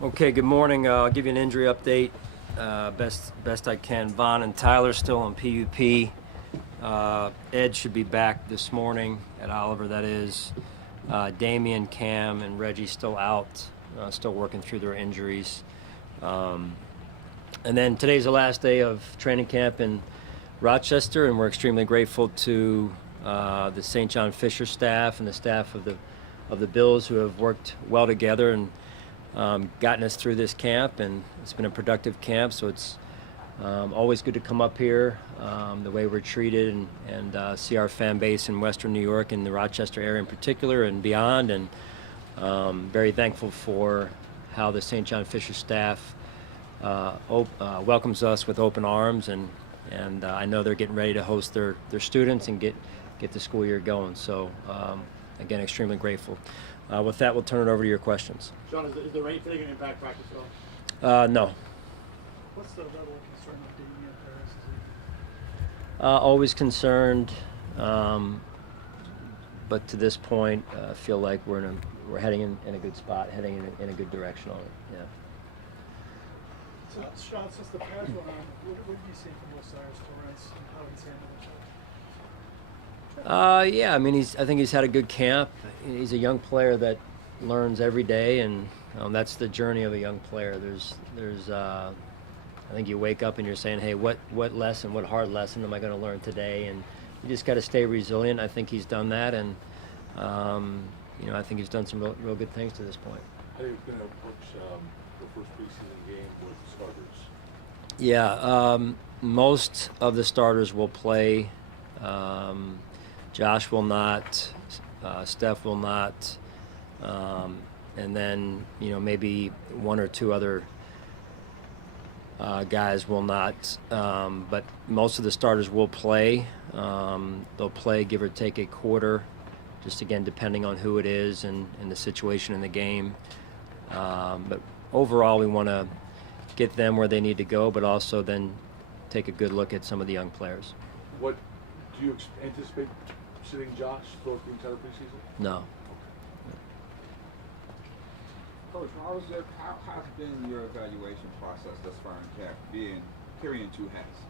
Okay, good morning. I'll give you an injury update best I can. Vaughn and Tyler still on PUP. Ed should be back this morning at Oliver, that is. Damian, Cam, and Reggie still out, still working through their injuries. And then today's the last day of training camp in Rochester, and we're extremely grateful to the St. John Fisher staff and the staff of the Bills who have worked well together and gotten us through this camp, and it's been a productive camp. So it's always good to come up here, the way we're treated, and see our fan base in Western New York and the Rochester area in particular and beyond. And very thankful for how the St. John Fisher staff welcomes us with open arms, and I know they're getting ready to host their students and get the school year going. So again, extremely grateful. With that, we'll turn it over to your questions. Sean, is the rain today going to impact practice at all? No. What's the level of concern with Damian Harris? Always concerned, but to this point, feel like we're heading in a good spot, heading in a good direction on it. Yeah. So, Sean, since the pads went on, what did you see from Osiris Torrance and how he's handled himself? Yeah, I mean, I think he's had a good camp. He's a young player that learns every day, and that's the journey of a young player. I think you wake up and you're saying, hey, what lesson, what hard lesson am I going to learn today? And you just got to stay resilient. I think he's done that, and I think he's done some real good things to this point. How are you going to approach the first preseason game with starters? Yeah, most of the starters will play. Josh will not, Steph will not, and then maybe one or two other guys will not, but most of the starters will play. They'll play give or take a quarter, just again depending on who it is and the situation in the game. But overall, we want to get them where they need to go, but also then take a good look at some of the young players. What do you anticipate sitting Josh throughout the entire preseason? No. Coach, how has been your evaluation process thus far in camp, carrying two hats?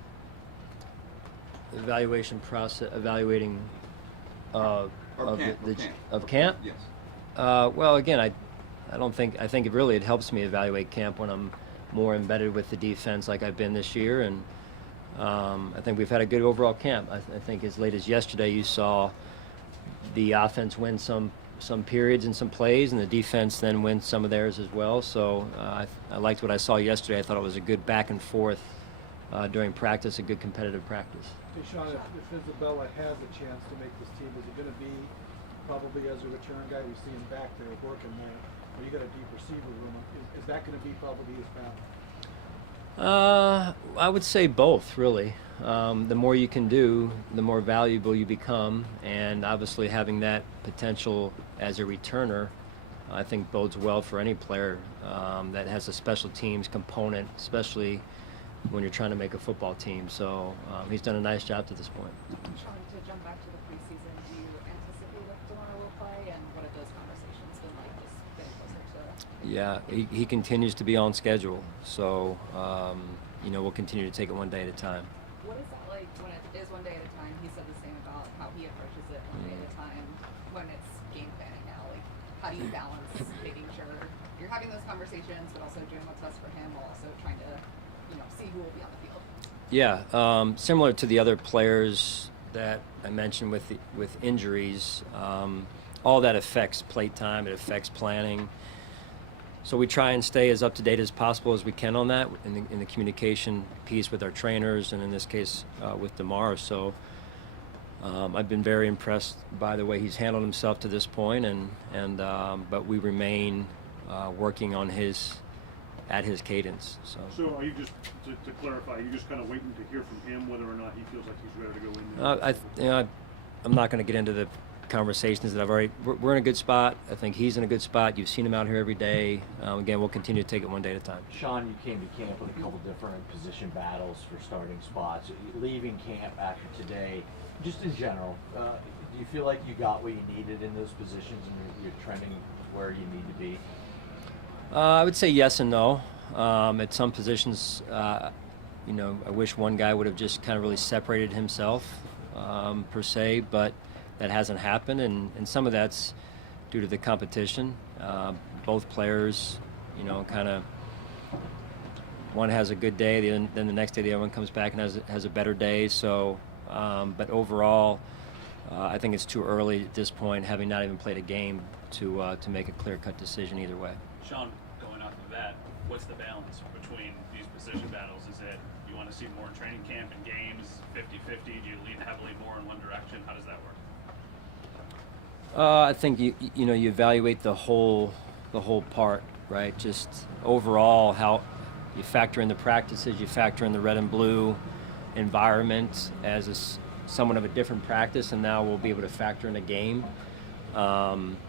Evaluation process, evaluating of camp? Yes. Well, again, I think it helps me evaluate camp when I'm more embedded with the defense like I've been this year, and I think we've had a good overall camp. I think as late as yesterday you saw the offense win some periods and some plays, and the defense then win some of theirs as well. So I liked what I saw yesterday. I thought it was a good back and forth during practice, a good competitive practice. Hey, Sean, if Isabella has a chance to make this team, is it going to be probably as a return guy? We see him back there working there. Well, you got a deep receiver room. Is that going to be probably his path? I would say both, really. The more you can do, the more valuable you become, and obviously having that potential as a returner, I think bodes well for any player that has a special teams component, especially when you're trying to make a football team. So he's done a nice job to this point. Sean, to jump back to the preseason, do you anticipate if DeMar will play, and what have those conversations been like just getting closer to? Yeah, he continues to be on schedule, so we'll continue to take it one day at a time. What is that like when it is one day at a time? He said the same about how he approaches it one day at a time when it's game planning now. Like, how do you balance making sure you're having those conversations, but also doing what's best for him, while also trying to, see who will be on the field? Yeah, similar to the other players that I mentioned with injuries, all that affects plate time. It affects planning. So we try and stay as up to date as possible as we can on that in the communication piece with our trainers, and in this case with DeMar. So I've been very impressed by the way he's handled himself to this point, but we remain working on at his cadence. So are you just to clarify? Are you just kind of waiting to hear from him whether or not he feels like he's ready to go in? I'm not going to get into the conversations that we're in a good spot. I think he's in a good spot. You've seen him out here every day. Again, we'll continue to take it one day at a time. Sean, you came to camp with a couple different position battles for starting spots. Leaving camp after today, just in general, do you feel like you got what you needed in those positions and you're trending where you need to be? I would say yes and no. At some positions, I wish one guy would have just kind of really separated himself, per se, but that hasn't happened, and some of that's due to the competition. Both players, kind of one has a good day, then the next day the other one comes back and has a better day. So, but overall, I think it's too early at this point, having not even played a game, to make a clear-cut decision either way. Sean, going off of that, what's the balance between these position battles? Is it you want to see more in training camp and games, 50-50? Do you lean heavily more in one direction? How does that work? I think you evaluate the whole part, right? Just overall how you factor in the practices, you factor in the red and blue environment as somewhat of a different practice, and now we'll be able to factor in a game,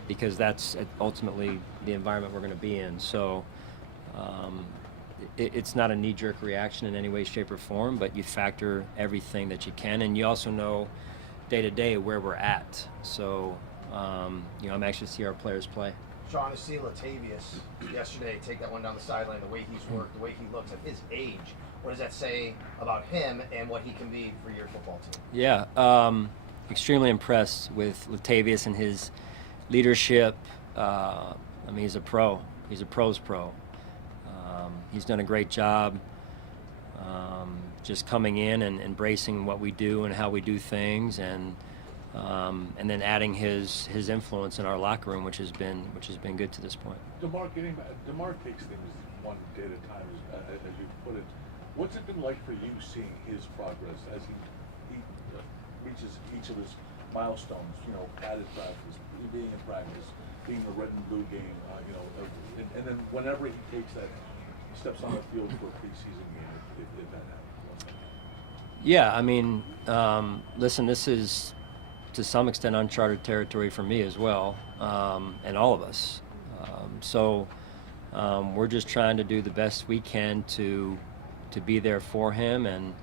because that's ultimately the environment we're going to be in. So it's not a knee-jerk reaction in any way, shape, or form, but you factor everything that you can, and you also know day to day where we're at. So I'm anxious to see our players play. Sean, to see Latavius yesterday take that one down the sideline, the way he's worked, the way he looks at his age, what does that say about him and what he can be for your football team? Yeah, extremely impressed with Latavius and his leadership. He's a pro. He's a pro's pro. He's done a great job just coming in and embracing what we do and how we do things, and then adding his influence in our locker room, which has been good to this point. DeMar takes things one day at a time, as you put it. What's it been like for you seeing his progress as he reaches each of his milestones? At his practice, being in practice, being the red and blue game, and then whenever he takes that, he steps on the field for a preseason game, if that happens. Yeah, listen, this is to some extent uncharted territory for me as well, and all of us. So we're just trying to do the best we can to be there for him, and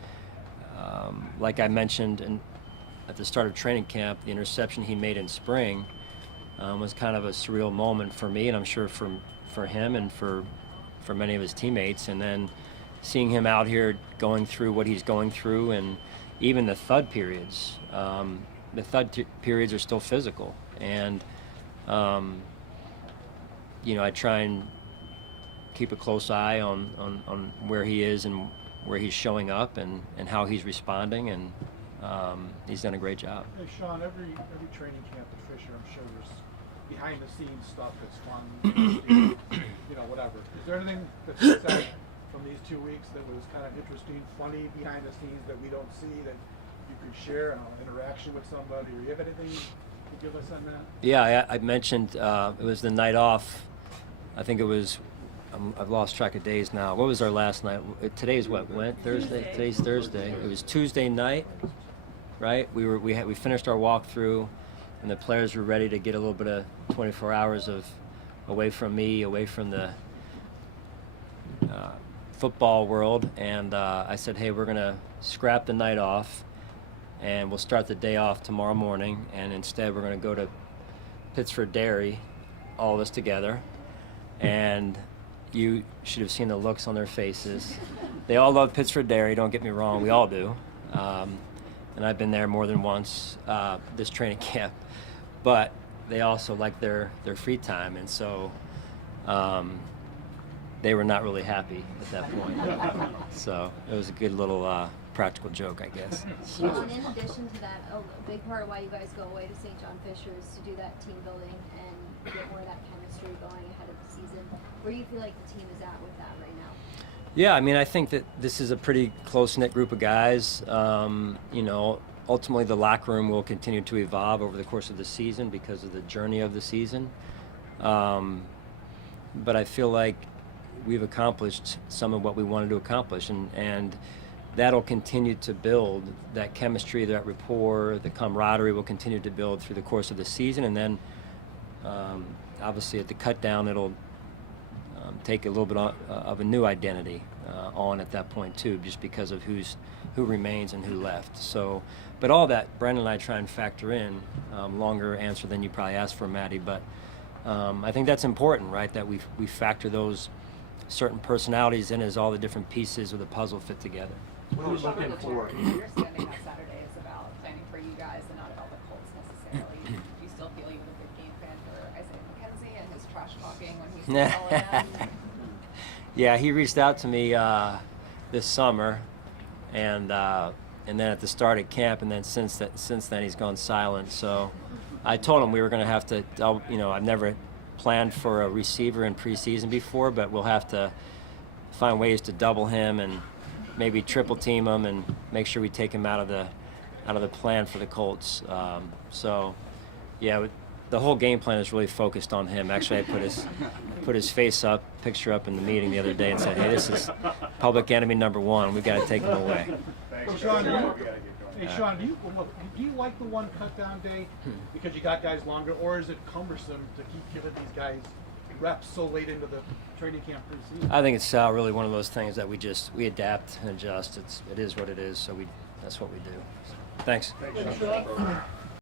like I mentioned at the start of training camp, the interception he made in spring was kind of a surreal moment for me, and I'm sure for him and for many of his teammates. And then seeing him out here going through what he's going through, and even the thud periods. The thud periods are still physical, and I try and keep a close eye on where he is and where he's showing up and how he's responding, and he's done a great job. Hey Sean, every training camp at Fisher, I'm sure there's behind the scenes stuff that's fun, whatever. Is there anything that sticks out from these 2 weeks that was kind of interesting, funny behind the scenes that we don't see, that you could share, an interaction with somebody, or you have anything to give us on that? Yeah, I mentioned it was the night off. I think it was, I've lost track of days now. What was our last night? Today's what? Thursday? Today's Thursday. It was Tuesday night, right? We finished our walkthrough, and the players were ready to get a little bit of 24 hours away from me, away from the football world, and I said, hey, we're gonna scrap the night off, and we'll start the day off tomorrow morning, and instead we're gonna go to Pittsford Dairy, all of us together, and you should have seen the looks on their faces. They all love Pittsford Dairy, don't get me wrong, we all do, and I've been there more than once this training camp, but they also like their free time, and so they were not really happy at that point. So it was a good little practical joke, I guess. Sean, in addition to that, a big part of why you guys go away to St. John Fisher is to do that team building and get more of that chemistry going ahead of the season. Where do you feel like the team is at with that right now? Yeah, I think that this is a pretty close-knit group of guys. Ultimately the locker room will continue to evolve over the course of the season because of the journey of the season. But I feel like we've accomplished some of what we wanted to accomplish, and that'll continue to build. That chemistry, that rapport, the camaraderie will continue to build through the course of the season, and then obviously at the cut down it'll take a little bit of a new identity on at that point too, just because of who remains and who left. So, but all that Brandon and I try and factor in. Longer answer than you probably asked for, Maddie, but I think that's important, right? That we factor those certain personalities in as all the different pieces of the puzzle fit together. What are you looking for? Your understanding that Saturday is about planning for you guys and not about the Colts necessarily. Do you still feel you a big game fan for Isaiah McKenzie and his trash talking when he's calling them? Yeah, he reached out to me this summer, and then at the start of camp, and then since then he's gone silent. So I told him we were going to have to. I've never planned for a receiver in preseason before, but we'll have to find ways to double him and maybe triple team him and make sure we take him out of the plan for the Colts. So yeah, the whole game plan is really focused on him. Actually, I put his picture up in the meeting the other day and said, hey, this is public enemy number one. We got to take him away. So Sean, Sean, do you like the one cut down day because you got guys longer, or is it cumbersome to keep giving these guys reps so late into the training camp preseason? I think it's really one of those things that we adapt and adjust. It is what it is, so that's what we do. Thanks. Thanks, Sean.